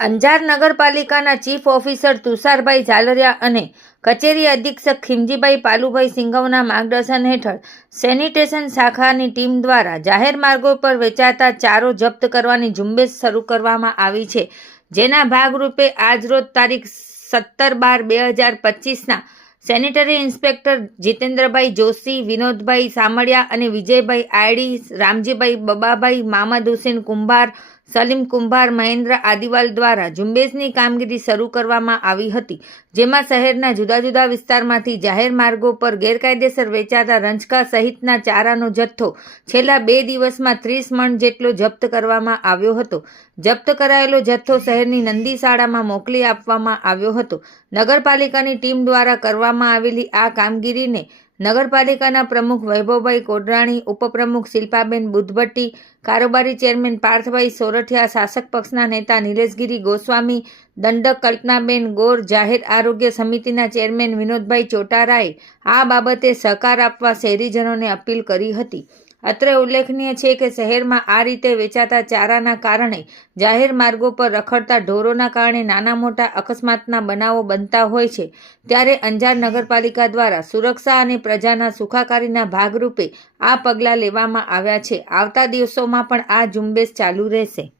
અંજાર નગરપાલિકાના chief officer Tusharbhai ઝાલરિયા અને કચેરી અધિક્ષક ખીમજીભાઈ પાલુભાઈ સિંઘવના માર્ગદર્શન હેઠળ સેનિટેશન શાખાની ટીમ દ્વારા જાહેર માર્ગો પર વેચાતા ચારો જપ્ત કરવાની ઝુંબેશ શરૂ કરવામાં આવી છે, જેના ભાગરૂપે આજરોજ તારીખ 17/12/2025ના સેનિટરી ઇન્સ્પેક્ટર જીતેન્દ્રભાઈ જોશી, વિનોદભાઈ સામળિયા અને વિજયભાઈ આયડી, રામજીભાઈ બબાભાઈ, મામદ હુસેન કુંભાર, સલીમ કુંભાર, મહેન્દ્ર આદિવાલ દ્વારા ઝુંબેશની કામગીરી શરૂ કરવામાં આવી હતી, જેમાં શહેરના જુદા જુદા વિસ્તારમાંથી જાહેર માર્ગો પર ગેરકાયદેસર વેચાતા રંજકા સહિતના ચારાનો જથ્થો છેલ્લા 2 દિવસમાં 30 મણ જેટલો જપ્ત કરવામાં આવ્યો હતો. જપ્ત કરાયેલો જથ્થો શહેરની નંદી શાળામાં મોકલી આપવામાં આવ્યો હતો. નગરપાલિકાની ટીમ દ્વારા કરવામાં આવેલી આ કામગીરીને નગરપાલિકાના પ્રમુખ વૈભવભાઈ કોડરાણી, ઉપપ્રમુખ શિલ્પાબેન બુધભટ્ટી, કારોબારી ચેરમેન પાર્થભાઈ સોરઠિયા, શાસક પક્ષના નેતા નિલેશગીરી ગોસ્વામી, દંડક કલ્પનાબેન ગોર, જાહેર આરોગ્ય સમિતિના ચેરમેન વિનોદભાઈ ચોટારાએ આ બાબતે સહકાર આપવા શહેરીજનોને અપીલ કરી હતી. અત્રે ઉલ્લેખનીય છે કે શહેરમાં આ રીતે વેચાતા ચારાના કારણે જાહેર માર્ગો પર રખડતા ઢોરોના કારણે નાના મોટા અકસ્માતના બનાવો બનતા હોય છે, ત્યારે અંજાર નગરપાલિકા દ્વારા સુરક્ષા અને પ્રજાના સુખાકારીના ભાગરૂપે આ પગલાં લેવામાં આવ્યા છે. આવતા દિવસોમાં પણ આ ઝુંબેશ ચાલુ રહેશે.